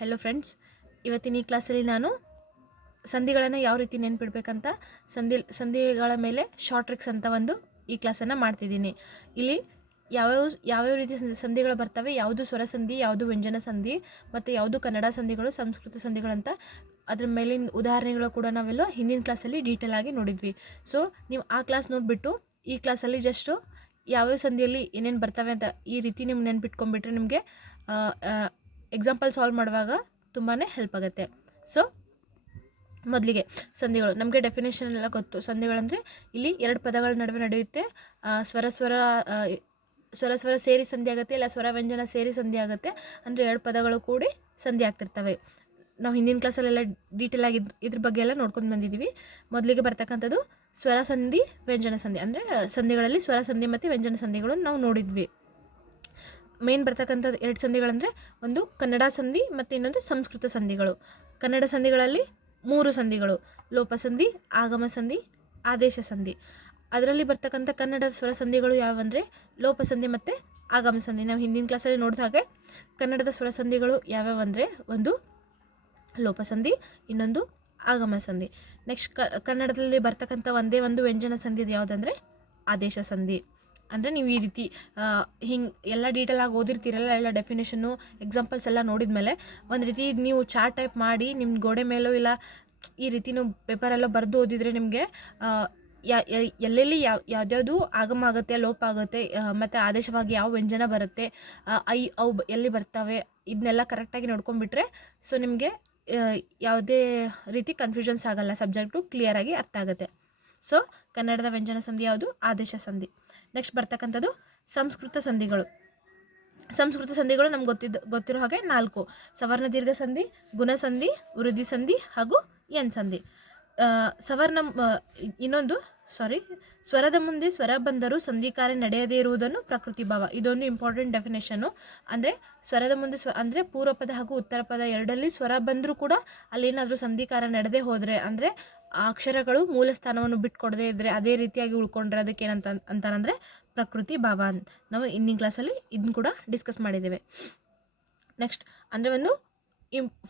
Hello friends, ಇವತ್ತಿನ ಈ ಕ್ಲಾಸಲ್ಲಿ ನಾನು ಸಂಧಿಗಳನ್ನು ಯಾವ ರೀತಿ ನೆನ್ಪಿಡ್ಬೇಕಂತ ಸಂಧಿಗಳ ಮೇಲೆ ಶಾರ್ಟ್ ಟ್ರಿಕ್ಸ್ ಅಂತ ಒಂದು ಈ ಕ್ಲಾಸನ್ನು ಮಾಡ್ತಿದ್ದೀನಿ. ಇಲ್ಲಿ ಯಾವ್ಯಾವ ರೀತಿ ಸಂಧಿಗಳು ಬರ್ತವೆ, ಯಾವುದು ಸ್ವರ ಸಂಧಿ, ಯಾವುದು ವ್ಯಂಜನ ಸಂಧಿ ಮತ್ತು ಯಾವುದು ಕನ್ನಡ ಸಂಧಿಗಳು, ಸಂಸ್ಕೃತ ಸಂಧಿಗಳಂತ ಅದ್ರ ಮೇಲಿನ ಉದಾಹರಣೆಗಳು ಕೂಡ ನಾವೆಲ್ಲ ಹಿಂದಿನ ಕ್ಲಾಸಲ್ಲಿ ಡೀಟೇಲ್ ಆಗಿ ನೋಡಿದ್ವಿ. ಸೊ ನೀವು ಆ ಕ್ಲಾಸ್ ನೋಡಿಬಿಟ್ಟು ಈ ಕ್ಲಾಸಲ್ಲಿ ಜಸ್ಟು ಯಾವ್ಯಾವ ಸಂಧಿಯಲ್ಲಿ ಏನೇನು ಬರ್ತವೆ ಅಂತ ಈ ರೀತಿ ನೀವು ನೆನ್ಪಿಟ್ಕೊಂಡ್ಬಿಟ್ರೆ ನಿಮಗೆ ಎಕ್ಸಾಂಪಲ್ ಸಾಲ್ವ್ ಮಾಡುವಾಗ ತುಂಬಾ ಹೆಲ್ಪ್ ಆಗುತ್ತೆ. ಸೊ ಮೊದಲಿಗೆ ಸಂಧಿಗಳು, ನಮಗೆ ಡೆಫಿನೇಷನ್ ಎಲ್ಲ ಗೊತ್ತು. ಸಂಧಿಗಳಂದರೆ ಇಲ್ಲಿ ಎರಡು ಪದಗಳ ನಡುವೆ ನಡೆಯುತ್ತೆ, ಸ್ವರ ಸೇರಿ ಸಂಧಿ ಆಗುತ್ತೆ, ಇಲ್ಲ ಸ್ವರ ವ್ಯಂಜನ ಸೇರಿ ಸಂಧಿ ಆಗುತ್ತೆ. ಅಂದರೆ ಎರಡು ಪದಗಳು ಕೂಡಿ ಸಂಧಿ ಆಗ್ತಿರ್ತವೆ. ನಾವು ಹಿಂದಿನ ಕ್ಲಾಸಲ್ಲೆಲ್ಲ ಡೀಟೇಲ್ ಆಗಿ ಇದ್ರ ಬಗ್ಗೆ ಎಲ್ಲ ನೋಡ್ಕೊಂಡು ಬಂದಿದ್ದೀವಿ. ಮೊದಲಿಗೆ ಬರ್ತಕ್ಕಂಥದ್ದು ಸ್ವರ ಸಂಧಿ, ವ್ಯಂಜನ ಸಂಧಿ. ಅಂದರೆ ಸಂಧಿಗಳಲ್ಲಿ ಸ್ವರ ಸಂಧಿ ಮತ್ತು ವ್ಯಂಜನ ಸಂಧಿಗಳು ನಾವು ನೋಡಿದ್ವಿ. ಮೇನ್ ಬರ್ತಕ್ಕಂಥದ್ದು ಎರಡು ಸಂಧಿಗಳಂದರೆ ಒಂದು ಕನ್ನಡ ಸಂಧಿ ಮತ್ತು ಇನ್ನೊಂದು ಸಂಸ್ಕೃತ ಸಂಧಿಗಳು. ಕನ್ನಡ ಸಂಧಿಗಳಲ್ಲಿ 3 ಸಂಧಿಗಳು: ಲೋಪ ಸಂಧಿ, ಆಗಮ ಸಂಧಿ, ಆದೇಶ ಸಂಧಿ. ಅದರಲ್ಲಿ ಬರ್ತಕ್ಕಂಥ ಕನ್ನಡದ ಸ್ವರ ಸಂಧಿಗಳು ಯಾವಂದರೆ ಲೋಪ ಸಂಧಿ ಮತ್ತು ಆಗಮ ಸಂಧಿ. ನಾವು ಹಿಂದಿನ ಕ್ಲಾಸಲ್ಲಿ ನೋಡಿದ ಹಾಗೆ ಕನ್ನಡದ ಸ್ವರ ಸಂಧಿಗಳು ಯಾವ್ಯಾವಂದರೆ ಒಂದು ಲೋಪ ಸಂಧಿ, ಇನ್ನೊಂದು ಆಗಮ ಸಂಧಿ. ನೆಕ್ಸ್ಟ್ ಕನ್ನಡದಲ್ಲಿ ಬರ್ತಕ್ಕಂಥ ಒಂದೇ ಒಂದು ವ್ಯಂಜನ ಸಂಧಿ ಯಾವುದಂದರೆ ಆದೇಶ ಸಂಧಿ. ಅಂದರೆ ನೀವು ಈ ರೀತಿ ಹಿಂಗೆ ಎಲ್ಲ ಡೀಟೇಲಾಗಿ ಓದಿರ್ತೀರಲ್ಲ, ಎಲ್ಲ ಡೆಫಿನೇಷನ್ನು ಎಕ್ಸಾಂಪಲ್ಸ್ ಎಲ್ಲ ನೋಡಿದ ಮೇಲೆ ಒಂದು ರೀತಿ ನೀವು ಚಾರ್ಟ್ ಟೈಪ್ ಮಾಡಿ ನಿಮ್ಮ ಗೋಡೆ ಮೇಲೋ ಇಲ್ಲ ಈ ರೀತಿ ನೀವು ಪೇಪರೆಲ್ಲ ಬರೆದು ಓದಿದರೆ ನಿಮಗೆ ಎಲ್ಲೆಲ್ಲಿ ಯಾವ್ದ್ಯಾವುದು ಆಗಮ ಆಗುತ್ತೆ, ಲೋಪ ಆಗುತ್ತೆ, ಮತ್ತು ಆದೇಶವಾಗಿ ಯಾವ ವ್ಯಂಜನ ಬರುತ್ತೆ, ಅವು ಎಲ್ಲಿ ಬರ್ತವೆ, ಇದನ್ನೆಲ್ಲ ಕರೆಕ್ಟಾಗಿ ನೋಡ್ಕೊಂಡ್ಬಿಟ್ರೆ ಸೊ ನಿಮಗೆ ಯಾವುದೇ ರೀತಿ ಕನ್ಫ್ಯೂಷನ್ಸ್ ಆಗಲ್ಲ, ಸಬ್ಜೆಕ್ಟು ಕ್ಲಿಯರಾಗಿ ಅರ್ಥ ಆಗುತ್ತೆ. ಸೊ ಕನ್ನಡದ ವ್ಯಂಜನ ಸಂಧಿ ಯಾವುದು? ಆದೇಶ ಸಂಧಿ. ನೆಕ್ಸ್ಟ್ ಬರ್ತಕ್ಕಂಥದ್ದು ಸಂಸ್ಕೃತ ಸಂಧಿಗಳು. ಸಂಸ್ಕೃತ ಸಂಧಿಗಳು ನಮ್ಗೆ ಗೊತ್ತಿರೋ ಹಾಗೆ 4: ಸವರ್ಣ ದೀರ್ಘ ಸಂಧಿ, ಗುಣ ಸಂಧಿ, ವೃದ್ಧಿ ಸಂಧಿ ಹಾಗೂ ಎನ್ ಸಂಧಿ. ಸ್ವರದ ಮುಂದೆ ಸ್ವರ ಬಂದರೂ ಸಂಧಿಕಾರ್ಯ ನಡೆಯದೇ ಇರುವುದನ್ನು ಪ್ರಕೃತಿ ಭಾವ. ಇದೊಂದು ಇಂಪಾರ್ಟೆಂಟ್ ಡೆಫಿನೇಷನ್ನು. ಅಂದರೆ ಸ್ವರದ ಮುಂದೆ ಅಂದರೆ ಪೂರ್ವ ಪದ ಹಾಗೂ ಉತ್ತರ ಪದ ಎರಡಲ್ಲಿ ಸ್ವರ ಬಂದರೂ ಕೂಡ ಅಲ್ಲೇನಾದರೂ ಸಂಧಿಕಾರ್ಯ ನಡೆದೇ ಹೋದರೆ, ಅಂದರೆ ಆ ಅಕ್ಷರಗಳು ಮೂಲ ಸ್ಥಾನವನ್ನು ಬಿಟ್ಕೊಡದೇ ಇದ್ದರೆ, ಅದೇ ರೀತಿಯಾಗಿ ಉಳ್ಕೊಂಡ್ರೆ ಅದಕ್ಕೆ ಅಂತಾನಂದರೆ ಪ್ರಕೃತಿ ಭಾವ. ನಾವು ಹಿಂದಿನ ಕ್ಲಾಸಲ್ಲಿ ಇದನ್ನು ಕೂಡ ಡಿಸ್ಕಸ್ ಮಾಡಿದ್ದೇವೆ. ನೆಕ್ಸ್ಟ್ ಅಂದರೆ ಒಂದು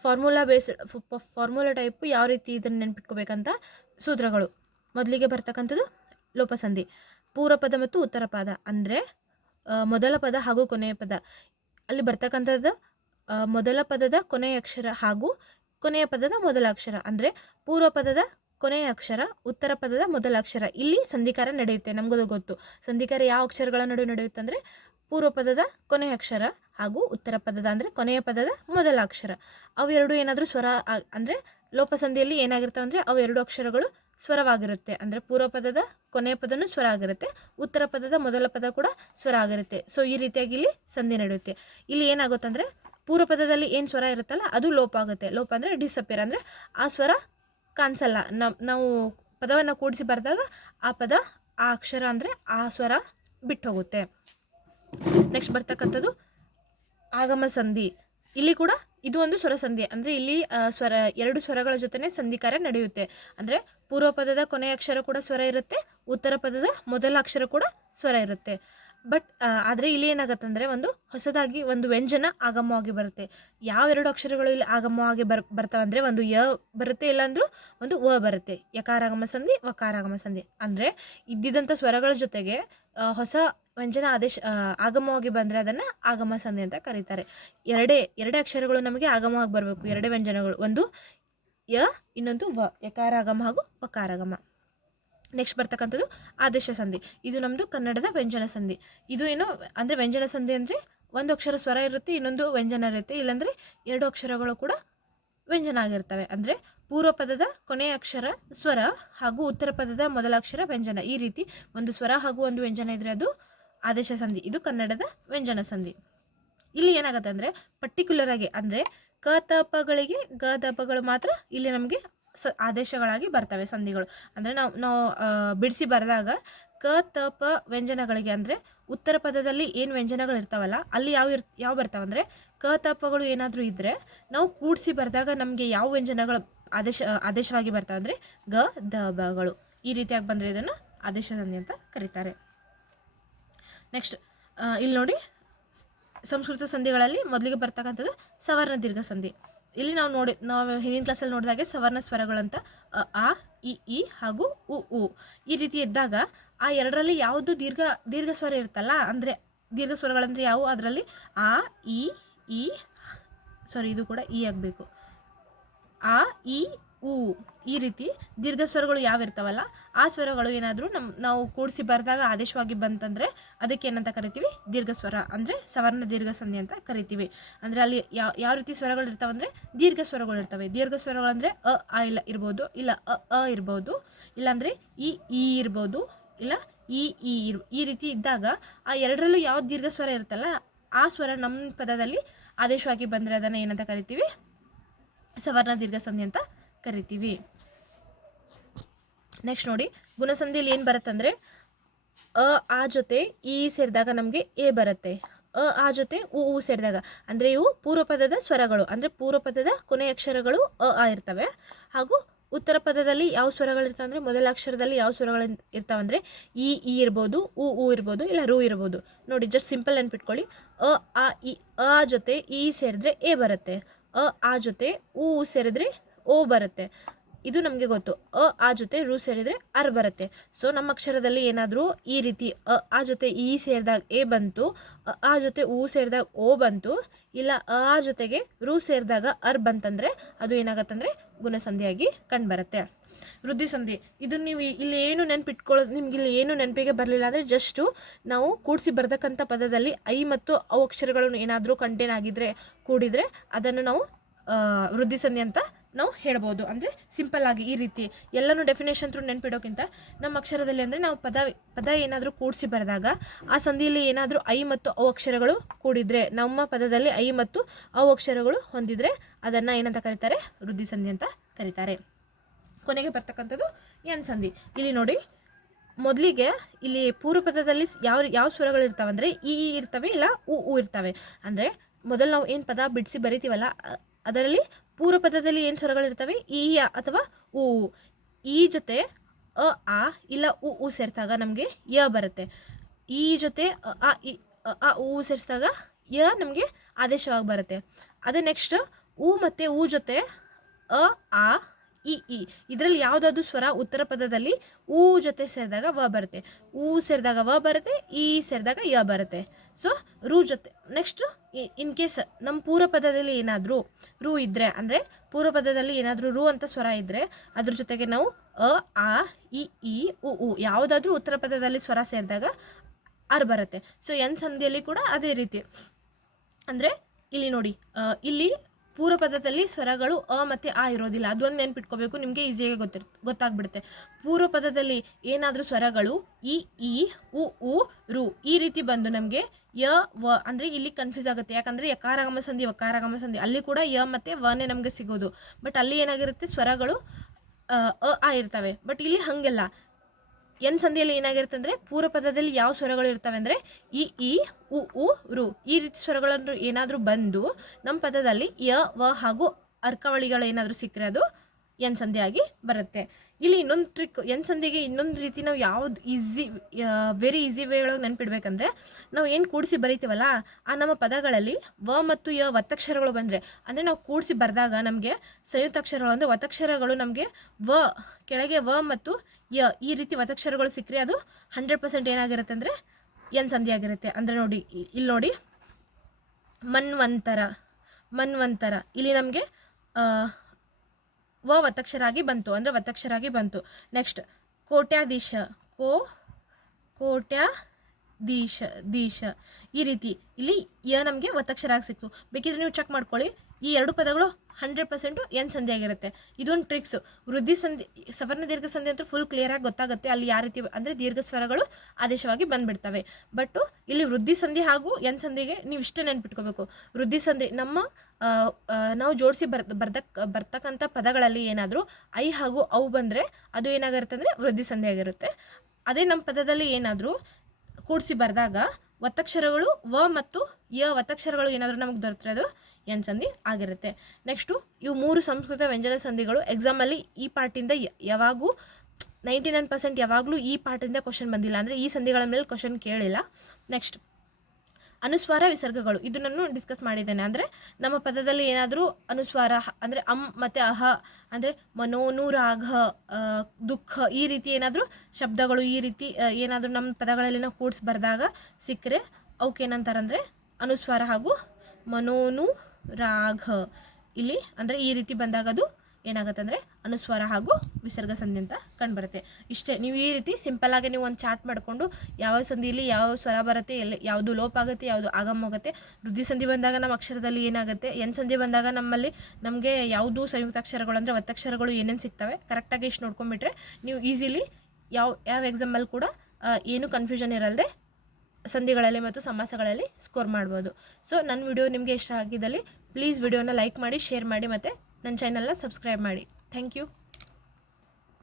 ಫಾರ್ಮುಲಾ ಟೈಪು ಯಾವ ರೀತಿ ಇದನ್ನು ನೆನ್ಪಿಟ್ಕೋಬೇಕಂತ ಸೂತ್ರಗಳು. ಮೊದಲಿಗೆ ಬರ್ತಕ್ಕಂಥದ್ದು ಲೋಪ ಸಂಧಿ. ಪೂರ್ವ ಪದ ಮತ್ತು ಉತ್ತರ ಪದ ಅಂದರೆ ಮೊದಲ ಪದ ಹಾಗೂ ಕೊನೆಯ ಪದ. ಅಲ್ಲಿ ಬರ್ತಕ್ಕಂಥದ್ದು ಮೊದಲ ಪದದ ಕೊನೆಯ ಅಕ್ಷರ ಹಾಗೂ ಕೊನೆಯ ಪದದ ಮೊದಲ ಅಕ್ಷರ. ಅಂದರೆ ಪೂರ್ವ ಪದದ ಕೊನೆಯ ಅಕ್ಷರ, ಉತ್ತರ ಪದದ ಮೊದಲ ಅಕ್ಷರ, ಇಲ್ಲಿ ಸಂಧಿಕಾರ್ಯ ನಡೆಯುತ್ತೆ. ನಮಗದು ಗೊತ್ತು. ಸಂಧಿಕಾರ್ಯ ಯಾವ ಅಕ್ಷರಗಳ ನಡುವೆ ನಡೆಯುತ್ತೆ ಅಂದರೆ ಪೂರ್ವ ಪದದ ಕೊನೆಯ ಅಕ್ಷರ ಹಾಗೂ ಉತ್ತರ ಪದದ ಅಂದರೆ ಕೊನೆಯ ಪದದ ಮೊದಲ ಅಕ್ಷರ. ಅವೆರಡು ಏನಾದರೂ ಸ್ವರ ಅಂದರೆ ಲೋಪ ಸಂಧಿಯಲ್ಲಿ ಏನಾಗಿರ್ತವೆ ಅಂದರೆ ಅವು ಎರಡು ಅಕ್ಷರಗಳು ಸ್ವರವಾಗಿರುತ್ತೆ. ಅಂದರೆ ಪೂರ್ವ ಪದದ ಕೊನೆಯ ಪದನೂ ಸ್ವರ ಆಗಿರುತ್ತೆ, ಉತ್ತರ ಪದದ ಮೊದಲ ಪದ ಕೂಡ ಸ್ವರ ಆಗಿರುತ್ತೆ. ಸೊ ಈ ರೀತಿಯಾಗಿ ಇಲ್ಲಿ ಸಂಧಿ ನಡೆಯುತ್ತೆ. ಇಲ್ಲಿ ಏನಾಗುತ್ತೆ ಅಂದರೆ ಪೂರ್ವ ಪದದಲ್ಲಿ ಏನು ಸ್ವರ ಇರುತ್ತಲ್ಲ ಅದು ಲೋಪ ಆಗುತ್ತೆ. ಲೋಪ ಅಂದರೆ ಡಿಸಪಿಯರ್, ಅಂದರೆ ಆ ಸ್ವರ ಕಾಣಿಸಲ್ಲ. ನಾವು ಪದವನ್ನು ಕೂಡಿಸಿ ಬರೆದಾಗ ಆ ಪದ, ಆ ಅಕ್ಷರ ಅಂದರೆ ಆ ಸ್ವರ ಬಿಟ್ಟು ಹೋಗುತ್ತೆ. ನೆಕ್ಸ್ಟ್ ಬರ್ತಕ್ಕಂಥದ್ದು ಆಗಮ ಸಂಧಿ. ಇಲ್ಲಿ ಕೂಡ ಇದು ಒಂದು ಸ್ವರ ಸಂಧಿ. ಅಂದರೆ ಇಲ್ಲಿ ಎರಡು ಸ್ವರಗಳ ಜೊತೆ ಸಂಧಿಕಾರ್ಯ ನಡೆಯುತ್ತೆ. ಅಂದರೆ ಪೂರ್ವ ಪದದ ಕೊನೆಯ ಅಕ್ಷರ ಕೂಡ ಸ್ವರ ಇರುತ್ತೆ, ಉತ್ತರ ಪದದ ಮೊದಲ ಅಕ್ಷರ ಕೂಡ ಸ್ವರ ಇರುತ್ತೆ. ಬಟ್ ಆದರೆ ಇಲ್ಲಿ ಏನಾಗುತ್ತೆ ಅಂದರೆ ಒಂದು ಹೊಸದಾಗಿ ಒಂದು ವ್ಯಂಜನ ಆಗಮವಾಗಿ ಬರುತ್ತೆ. ಯಾವೆರಡು ಅಕ್ಷರಗಳು ಇಲ್ಲಿ ಆಗಮವಾಗಿ ಬರ್ತಾವೆ ಅಂದರೆ ಒಂದು ಯ ಬರುತ್ತೆ, ಇಲ್ಲಾಂದ್ರೂ ಒಂದು ವ ಬರುತ್ತೆ. ಯಕಾರಾಗಮ ಸಂಧಿ, ವಕಾರಾಗಮ ಸಂಧಿ. ಅಂದರೆ ಇದ್ದಿದ್ದಂಥ ಸ್ವರಗಳ ಜೊತೆಗೆ ಹೊಸ ವ್ಯಂಜನ ಆಗಮವಾಗಿ ಬಂದರೆ ಅದನ್ನು ಆಗಮ ಸಂಧಿ ಅಂತ ಕರೀತಾರೆ. ಎರಡೇ ಅಕ್ಷರಗಳು ನಮಗೆ ಆಗಮವಾಗಿ ಬರಬೇಕು, ಎರಡೇ ವ್ಯಂಜನಗಳು, ಒಂದು ಯ ಇನ್ನೊಂದು ವ, ಯಕಾರಾಗಮ ಹಾಗೂ ವಕಾರಾಗಮ. ನೆಕ್ಸ್ಟ್ ಬರ್ತಕ್ಕಂಥದ್ದು ಆದೇಶ ಸಂಧಿ. ಇದು ನಮ್ಮದು ಕನ್ನಡದ ವ್ಯಂಜನ ಸಂಧಿ. ಇದು ಏನು ಅಂದರೆ ವ್ಯಂಜನ ಸಂಧಿ ಅಂದರೆ ಒಂದು ಅಕ್ಷರ ಸ್ವರ ಇರುತ್ತೆ, ಇನ್ನೊಂದು ವ್ಯಂಜನ ಇರುತ್ತೆ, ಇಲ್ಲಾಂದರೆ ಎರಡು ಅಕ್ಷರಗಳು ಕೂಡ ವ್ಯಂಜನ ಆಗಿರ್ತವೆ. ಅಂದರೆ ಪೂರ್ವ ಪದದ ಕೊನೆಯ ಅಕ್ಷರ ಸ್ವರ ಹಾಗೂ ಉತ್ತರ ಪದದ ಮೊದಲ ಅಕ್ಷರ ವ್ಯಂಜನ. ಈ ರೀತಿ ಒಂದು ಸ್ವರ ಹಾಗೂ ಒಂದು ವ್ಯಂಜನ ಇದ್ದರೆ ಅದು ಆದೇಶ ಸಂಧಿ. ಇದು ಕನ್ನಡದ ವ್ಯಂಜನ ಸಂಧಿ. ಇಲ್ಲಿ ಏನಾಗುತ್ತೆ ಅಂದರೆ ಪರ್ಟಿಕ್ಯುಲರ್ ಆಗಿ ಅಂದರೆ ಕ ತ ಪಗಳಿಗೆ ಗ ದ ಪಗಳು ಮಾತ್ರ ಇಲ್ಲಿ ನಮಗೆ ಆದೇಶಗಳಾಗಿ ಬರ್ತವೆ ಸಂಧಿಗಳು. ಅಂದರೆ ನಾವು ಬಿಡಿಸಿ ಬರೆದಾಗ ಕ ತ ಪ ವ್ಯಂಜನಗಳಿಗೆ ಅಂದರೆ ಉತ್ತರ ಪದದಲ್ಲಿ ಏನು ವ್ಯಂಜನಗಳು ಇರ್ತಾವಲ್ಲ ಅಲ್ಲಿ ಯಾವ ಬರ್ತಾವಂದರೆ ಕ ತ ಪಗಳು ಏನಾದರೂ ಇದ್ದರೆ ನಾವು ಕೂಡಿಸಿ ಬರೆದಾಗ ನಮಗೆ ಯಾವ ವ್ಯಂಜನಗಳು ಆದೇಶವಾಗಿ ಬರ್ತಾವೆ ಅಂದರೆ ಗ ದ ಬಗಳು. ಈ ರೀತಿಯಾಗಿ ಬಂದರೆ ಇದನ್ನು ಆದೇಶ ಸಂಧಿ ಅಂತ ಕರೀತಾರೆ. ನೆಕ್ಸ್ಟ್ ಇಲ್ಲಿ ನೋಡಿ, ಸಂಸ್ಕೃತ ಸಂಧಿಗಳಲ್ಲಿ ಮೊದಲಿಗೆ ಬರ್ತಕ್ಕಂಥದ್ದು ಸವರ್ಣ ದೀರ್ಘ ಸಂಧಿ. ಇಲ್ಲಿ ನಾವು ಹಿಂದಿನ ಕ್ಲಾಸಲ್ಲಿ ನೋಡಿದಾಗೆ ಸವರ್ಣ ಸ್ವರಗಳಂತ ಅ ಇ ಹಾಗೂ ಉ ಈ ರೀತಿ ಇದ್ದಾಗ ಆ ಎರಡರಲ್ಲಿ ಯಾವುದು ದೀರ್ಘ ಸ್ವರ ಇರುತ್ತಲ್ಲ, ಅಂದರೆ ದೀರ್ಘ ಸ್ವರಗಳಂದರೆ ಯಾವುವು, ಅದರಲ್ಲಿ ಆ ಈ ಸಾರಿ ಇದು ಕೂಡ ಈ ಆಗಬೇಕು, ಆ ಇ ಉ ಈ ರೀತಿ ದೀರ್ಘ ಸ್ವರಗಳು ಯಾವಿರ್ತಾವಲ್ಲ ಆ ಸ್ವರಗಳು ಏನಾದರೂ ನಾವು ಕೂಡಿಸಿ ಬರೆದಾಗ ಆದೇಶವಾಗಿ ಬಂತಂದರೆ ಅದಕ್ಕೆ ಏನಂತ ಕರಿತೀವಿ, ದೀರ್ಘ ಸ್ವರ, ಅಂದರೆ ಸವರ್ಣ ದೀರ್ಘ ಸಂಧಿ ಅಂತ ಕರಿತೀವಿ. ಅಂದರೆ ಅಲ್ಲಿ ಯಾವ ರೀತಿ ಸ್ವರಗಳು ಇರ್ತಾವಂದರೆ ದೀರ್ಘ ಸ್ವರಗಳು ಇರ್ತವೆ. ದೀರ್ಘ ಸ್ವರಗಳಂದರೆ ಅ ಇಲ್ಲ ಇರ್ಬೋದು, ಇಲ್ಲ ಅ ಇರ್ಬೋದು, ಇಲ್ಲಾಂದರೆ ಈ ಇರ್ಬೋದು, ಇಲ್ಲ ಈ ರೀತಿ ಇದ್ದಾಗ ಆ ಎರಡರಲ್ಲೂ ಯಾವ ದೀರ್ಘ ಸ್ವರ ಇರುತ್ತಲ್ಲ ಆ ಸ್ವರ ನಮ್ಮ ಪದದಲ್ಲಿ ಆದೇಶವಾಗಿ ಬಂದರೆ ಅದನ್ನು ಏನಂತ ಕರಿತೀವಿ, ಸವರ್ಣ ದೀರ್ಘ ಸಂಧಿ ಅಂತ ಕರಿತೀವಿ. ನೆಕ್ಸ್ಟ್ ನೋಡಿ, ಗುಣಸಂಧಿಯಲ್ಲಿ ಏನು ಬರುತ್ತಂದರೆ ಆ ಜೊತೆ ಈ ಸೇರಿದಾಗ ನಮಗೆ ಎ ಬರುತ್ತೆ, ಆ ಜೊತೆ ಉ ಸೇರಿದಾಗ, ಅಂದರೆ ಇವು ಪೂರ್ವ ಪದದ ಸ್ವರಗಳು, ಅಂದರೆ ಪೂರ್ವ ಪದದ ಕೊನೆಯ ಅಕ್ಷರಗಳು ಆ ಇರ್ತವೆ. ಹಾಗೂ ಉತ್ತರ ಪದದಲ್ಲಿ ಯಾವ ಸ್ವರಗಳಿರ್ತವೆ ಅಂದರೆ ಮೊದಲ ಅಕ್ಷರದಲ್ಲಿ ಯಾವ ಸ್ವರಗಳು ಇರ್ತಾವಂದರೆ ಈ ಇರ್ಬೋದು, ಉ ಇರ್ಬೋದು, ಇಲ್ಲ ರು ಇರ್ಬೋದು. ನೋಡಿ ಜಸ್ಟ್ ಸಿಂಪಲ್ ನೆನ್ಪಿಟ್ಕೊಳ್ಳಿ, ಆ ಜೊತೆ ಈ ಸೇರಿದ್ರೆ ಎ ಬರುತ್ತೆ, ಆ ಜೊತೆ ಉ ಸೇರಿದ್ರೆ ಓ ಬರುತ್ತೆ, ಇದು ನಮಗೆ ಗೊತ್ತು. ಆ ಜೊತೆ ರು ಸೇರಿದರೆ ಅರ್ ಬರುತ್ತೆ. ಸೊ ನಮ್ಮ ಅಕ್ಷರದಲ್ಲಿ ಏನಾದರೂ ಈ ರೀತಿ ಆ ಜೊತೆ ಈ ಸೇರಿದಾಗ ಎ ಬಂತು, ಆ ಜೊತೆ ಉ ಸೇರಿದಾಗ ಓ ಬಂತು, ಇಲ್ಲ ಆ ಜೊತೆಗೆ ರು ಸೇರಿದಾಗ ಅರ್ ಬಂತಂದರೆ ಅದು ಏನಾಗತ್ತಂದರೆ ಗುಣಸಂಧಿಯಾಗಿ ಕಂಡುಬರುತ್ತೆ. ವೃದ್ಧಿಸಂಧಿ, ಇದು ನೀವು ಇಲ್ಲಿ ಏನು ನೆನಪಿಟ್ಕೊಳ್ಳೋದು, ನಿಮ್ಗೆ ಇಲ್ಲಿ ಏನು ನೆನಪಿಗೆ ಬರಲಿಲ್ಲ ಅಂದರೆ ಜಸ್ಟು ನಾವು ಕೂಡಿಸಿ ಬರ್ತಕ್ಕಂಥ ಪದದಲ್ಲಿ ಐ ಮತ್ತು ಅವು ಅಕ್ಷರಗಳನ್ನು ಏನಾದರೂ ಕಂಟೇನ್ ಆಗಿದ್ದರೆ ಕೂಡಿದರೆ ಅದನ್ನು ನಾವು ವೃದ್ಧಿಸಂಧಿ ಅಂತ ನಾವು ಹೇಳ್ಬೋದು. ಅಂದರೆ ಸಿಂಪಲ್ ಆಗಿ ಈ ರೀತಿ ಎಲ್ಲನೂ ಡೆಫಿನೇಷನ್ ಥ್ರೂ ನೆನ್ಪಿಡೋಕ್ಕಿಂತ ನಮ್ಮ ಅಕ್ಷರದಲ್ಲಿ ಅಂದರೆ ನಾವು ಪದ ಏನಾದರೂ ಕೂಡಿಸಿ ಬರೆದಾಗ ಆ ಸಂಧಿಯಲ್ಲಿ ಏನಾದರೂ ಐ ಮತ್ತು ಅವು ಅಕ್ಷರಗಳು ಕೂಡಿದರೆ, ನಮ್ಮ ಪದದಲ್ಲಿ ಐ ಮತ್ತು ಅವು ಅಕ್ಷರಗಳು ಹೊಂದಿದರೆ ಅದನ್ನು ಏನಂತ ಕರೀತಾರೆ, ವೃದ್ಧಿಸಂಧಿ ಅಂತ ಕರೀತಾರೆ. ಕೊನೆಗೆ ಬರ್ತಕ್ಕಂಥದ್ದು ಎನ್ ಸಂಧಿ. ಇಲ್ಲಿ ನೋಡಿ, ಮೊದಲಿಗೆ ಇಲ್ಲಿ ಪೂರ್ವ ಪದದಲ್ಲಿ ಯಾವ ಸ್ವರಗಳು ಇರ್ತಾವೆ ಅಂದರೆ ಈ ಇರ್ತವೆ, ಇಲ್ಲ ಉ ಇರ್ತವೆ. ಅಂದರೆ ಮೊದಲು ನಾವು ಏನು ಪದ ಬಿಡಿಸಿ ಬರಿತೀವಲ್ಲ ಅದರಲ್ಲಿ ಪೂರ್ವ ಪದದಲ್ಲಿ ಏನು ಸ್ವರಗಳಿರ್ತವೆ, ಈ ಅಥವಾ ಉ. ಈ ಜೊತೆ ಆ ಇಲ್ಲ ಉ ಸೇರಿದಾಗ ನಮಗೆ ಯ ಬರುತ್ತೆ. ಈ ಜೊತೆ ಉ ಸೇರಿಸಿದಾಗ ಯ ನಮಗೆ ಆದೇಶವಾಗಿ ಬರುತ್ತೆ. ಅದೇ ನೆಕ್ಸ್ಟ್ ಉ ಮತ್ತು ಉ ಜೊತೆ ಆ ಇ ಇದರಲ್ಲಿ ಯಾವುದಾದ್ರು ಸ್ವರ ಉತ್ತರ ಪದದಲ್ಲಿ ಉ ಜೊತೆ ಸೇರಿದಾಗ ವ ಬರುತ್ತೆ, ಉ ಸೇರಿದಾಗ ವ ಬರುತ್ತೆ, ಈ ಸೇರಿದಾಗ ಯ ಬರುತ್ತೆ. ಸೊ ರು ಜೊತೆ ನೆಕ್ಸ್ಟ್ ಇನ್ ಕೇಸ್ ನಮ್ಮ ಪೂರ್ವ ಪದದಲ್ಲಿ ಏನಾದರೂ ರು ಇದ್ದರೆ, ಅಂದರೆ ಪೂರ್ವ ಪದದಲ್ಲಿ ಏನಾದರೂ ರು ಅಂತ ಸ್ವರ ಇದ್ದರೆ ಅದ್ರ ಜೊತೆಗೆ ನಾವು ಆ ಇ ಉ ಯಾವುದಾದ್ರೂ ಉತ್ತರ ಪದದಲ್ಲಿ ಸ್ವರ ಸೇರಿದಾಗ ಅರ್ ಬರುತ್ತೆ. ಸೊ ಎನ್ ಸಂಧಿಯಲ್ಲಿ ಕೂಡ ಅದೇ ರೀತಿ. ಅಂದರೆ ಇಲ್ಲಿ ನೋಡಿ, ಇಲ್ಲಿ ಪೂರ್ವ ಪದದಲ್ಲಿ ಸ್ವರಗಳು ಮತ್ತು ಆ ಇರೋದಿಲ್ಲ, ಅದೊಂದು ನೆನ್ಪಿಟ್ಕೋಬೇಕು, ನಿಮಗೆ ಈಸಿಯಾಗಿ ಗೊತ್ತಾಗ್ಬಿಡುತ್ತೆ. ಪೂರ್ವ ಪದದಲ್ಲಿ ಏನಾದರೂ ಸ್ವರಗಳು ಈ ಉ ರು ಈ ರೀತಿ ಬಂದು ನಮಗೆ ಯ ವ ಅಂದರೆ ಇಲ್ಲಿ ಕನ್ಫ್ಯೂಸ್ ಆಗುತ್ತೆ. ಯಾಕಂದರೆ ಯಕಾರಗಮ ಸಂಧಿ ವಕಾರಗಮ ಸಂಧಿ ಅಲ್ಲಿ ಕೂಡ ಯ ಮತ್ತು ವನೇ ನಮಗೆ ಸಿಗೋದು, ಬಟ್ ಅಲ್ಲಿ ಏನಾಗಿರುತ್ತೆ ಸ್ವರಗಳು ಆ ಇರ್ತವೆ. ಬಟ್ ಇಲ್ಲಿ ಹಾಗೆಲ್ಲ ಎನ್ ಸಂಧಿಯಲ್ಲಿ ಏನಾಗಿರುತ್ತೆ ಅಂದರೆ ಪೂರ್ವ ಪದದಲ್ಲಿ ಯಾವ ಸ್ವರಗಳು ಇರ್ತವೆ ಅಂದರೆ ಈ ಉ ರು ಈ ರೀತಿ ಸ್ವರಗಳನ್ನು ಏನಾದರೂ ಬಂದು ನಮ್ಮ ಪದದಲ್ಲಿ ಯ ವ ಹಾಗೂ ಅರ್ಕವಳಿಗಳು ಏನಾದರೂ ಸಿಕ್ಕರೆ ಅದು ಎನ್ ಸಂಧಿಯಾಗಿ ಬರುತ್ತೆ. ಇಲ್ಲಿ ಇನ್ನೊಂದು ಟ್ರಿಕ್, ಎನ್ ಸಂಧಿಗೆ ಇನ್ನೊಂದು ರೀತಿ ನಾವು ಯಾವ್ದು ವೆರಿ ಈಸಿ ವೇ ಒಳಗೆ ನೆನ್ಪಿಡ್ಬೇಕಂದ್ರೆ, ನಾವು ಏನು ಕೂಡಿಸಿ ಬರಿತೀವಲ್ಲ ಆ ನಮ್ಮ ಪದಗಳಲ್ಲಿ ವ ಮತ್ತು ಯ ಒತ್ತಕ್ಷರಗಳು ಬಂದರೆ, ಅಂದರೆ ನಾವು ಕೂಡಿಸಿ ಬರೆದಾಗ ನಮಗೆ ಸಂಯುಕ್ತಾಕ್ಷರಗಳು ಅಂದರೆ ಒತ್ತಕ್ಷರಗಳು ನಮಗೆ ವ ಕೆಳಗೆ ವ ಮತ್ತು ಯ ಈ ರೀತಿ ಒತ್ತಕ್ಷರಗಳು ಸಿಕ್ಕರೆ ಅದು 100% ಏನಾಗಿರುತ್ತೆ ಅಂದರೆ ಎನ್ ಸಂಧಿಯಾಗಿರುತ್ತೆ. ಅಂದರೆ ನೋಡಿ, ಇಲ್ಲಿ ನೋಡಿ, ಮನ್ವಂತರ ಇಲ್ಲಿ ನಮಗೆ ವ ಒತ್ತಕ್ಷರ ಆಗಿ ಬಂತು, ಅಂದರೆ ಒತ್ತಕ್ಷರ ಆಗಿ ಬಂತು. ನೆಕ್ಸ್ಟ್ ಕೋಟ್ಯಾಧೀಶ ದೀಶ ಈ ರೀತಿ ಇಲ್ಲಿ ಯ ನಮಗೆ ಒತ್ತಕ್ಷರ ಆಗಿ ಸಿಕ್ತು. ಬೇಕಿದ್ರೆ ನೀವು ಚೆಕ್ ಮಾಡ್ಕೊಳ್ಳಿ, ಈ ಎರಡು ಪದಗಳು 100% ಎನ್ ಸಂಧಿ ಆಗಿರುತ್ತೆ. ಇದೊಂದು ಟ್ರಿಕ್ಸು. ವೃದ್ಧಿ ಸಂಧಿ ಸವರ್ಣ ದೀರ್ಘ ಸಂಧಿ ಅಂತೂ ಫುಲ್ ಕ್ಲಿಯರಾಗಿ ಗೊತ್ತಾಗುತ್ತೆ, ಅಲ್ಲಿ ಯಾವ ರೀತಿ ಅಂದರೆ ದೀರ್ಘ ಸ್ವರಗಳು ಆದೇಶವಾಗಿ ಬಂದುಬಿಡ್ತವೆ. ಬಟ್ಟು ಇಲ್ಲಿ ವೃದ್ಧಿ ಸಂಧಿ ಹಾಗೂ ಎನ್ ಸಂಧಿಗೆ ನೀವು ಇಷ್ಟ ನೆನ್ಪಿಟ್ಕೋಬೇಕು. ವೃದ್ಧಿ ಸಂಧಿ ನಾವು ಜೋಡಿಸಿ ಬರ್ತಕ್ಕಂಥ ಪದಗಳಲ್ಲಿ ಏನಾದರೂ ಐ ಹಾಗೂ ಅವು ಬಂದರೆ ಅದು ಏನಾಗಿರುತ್ತೆ ಅಂದರೆ ವೃದ್ಧಿ ಸಂಧಿ ಆಗಿರುತ್ತೆ. ಅದೇ ನಮ್ಮ ಪದದಲ್ಲಿ ಏನಾದರೂ ಕೂಡಿಸಿ ಬರೆದಾಗ ಒತ್ತಕ್ಷರಗಳು ವ ಮತ್ತು ಯ ಒತ್ತಕ್ಷರಗಳು ಏನಾದರೂ ನಮಗೆ ದೊರೆತರೆ ಅದು ಎನ್ ಸಂಧಿ ಆಗಿರುತ್ತೆ. ನೆಕ್ಸ್ಟು ಇವು 3 ಸಂಸ್ಕೃತ ವ್ಯಂಜನ ಸಂಧಿಗಳು ಎಕ್ಸಾಮಲ್ಲಿ ಈ ಪಾರ್ಟಿಂದ ಯಾವಾಗೂ 99% ಯಾವಾಗಲೂ ಈ ಪಾರ್ಟಿಂದ ಕ್ವಶನ್ ಬಂದಿಲ್ಲ, ಅಂದರೆ ಈ ಸಂಧಿಗಳ ಮೇಲೆ ಕ್ವಶನ್ ಕೇಳಿಲ್ಲ. ನೆಕ್ಸ್ಟ್ ಅನುಸ್ವಾರ ವಿಸರ್ಗಗಳು ಇದನ್ನು ಡಿಸ್ಕಸ್ ಮಾಡಿದ್ದೇನೆ. ಅಂದರೆ ನಮ್ಮ ಪದದಲ್ಲಿ ಏನಾದರೂ ಅನುಸ್ವಾರ ಅಂದರೆ ಮತ್ತು ಅಹ ಅಂದರೆ ಮನೋನುರಾಗ, ದುಃಖ ಈ ರೀತಿ ಏನಾದರೂ ಶಬ್ದಗಳು ಈ ರೀತಿ ಏನಾದರೂ ನಮ್ಮ ಪದಗಳಲ್ಲಿ ನಾವು ಕೂಡ್ಸಿ ಬರೆದಾಗ ಸಿಕ್ಕರೆ ಅವಕ್ಕೇನಂತಾರಂದರೆ ಅನುಸ್ವಾರ ಹಾಗೂ ಮನೋನುರಾಗ. ಇಲ್ಲಿ ಅಂದರೆ ಈ ರೀತಿ ಬಂದಾಗ ಅದು ಏನಾಗುತ್ತೆ ಅಂದರೆ ಅನುಸ್ವಾರ ಹಾಗೂ ವಿಸರ್ಗ ಸಂಧಿ ಅಂತ ಕಂಡುಬರುತ್ತೆ. ಇಷ್ಟೇ. ನೀವು ಈ ರೀತಿ ಸಿಂಪಲ್ಲಾಗಿ ನೀವು ಒಂದು ಚಾರ್ಟ್ ಮಾಡಿಕೊಂಡು ಯಾವ ಸಂಧಿಯಲ್ಲಿ ಯಾವ ಸ್ವರ ಬರುತ್ತೆ, ಎಲ್ಲಿ ಯಾವುದು ಲೋಪ ಆಗುತ್ತೆ, ಯಾವುದು ಆಗಮ ಹೋಗುತ್ತೆ, ವೃದ್ಧಿ ಸಂಧಿ ಬಂದಾಗ ನಮ್ಮ ಅಕ್ಷರದಲ್ಲಿ ಏನಾಗುತ್ತೆ, ಎನ್ ಸಂಧಿ ಬಂದಾಗ ನಮಗೆ ಯಾವುದು ಸಂಯುಕ್ತಾಕ್ಷರಗಳು ಅಂದರೆ ಒತ್ತಕ್ಷರಗಳು ಏನೇನು ಸಿಗ್ತವೆ ಕರೆಕ್ಟಾಗಿ ಇಷ್ಟು ನೋಡ್ಕೊಂಡ್ಬಿಟ್ರೆ ನೀವು ಈಸಿಲಿ ಯಾವ ಎಕ್ಸಾಮಲ್ಲಿ ಕೂಡ ಏನು ಕನ್ಫ್ಯೂಷನ್ ಇರಲ್ಲದೆ ಸಂಧಿಗಳಲ್ಲಿ ಮತ್ತು ಸಮಾಸಗಳಲ್ಲಿ ಸ್ಕೋರ್ ಮಾಡ್ಬೋದು. ಸೊ ನನ್ನ ವಿಡಿಯೋ ನಿಮಗೆ ಇಷ್ಟ ಆಗಿದ್ದಲ್ಲಿ ಪ್ಲೀಸ್ ವಿಡಿಯೋನ ಲೈಕ್ ಮಾಡಿ, ಶೇರ್ ಮಾಡಿ ಮತ್ತು ನನ್ನ ಚಾನಲ್ನ ಸಬ್ಸ್ಕ್ರೈಬ್ ಮಾಡಿ. Thank you.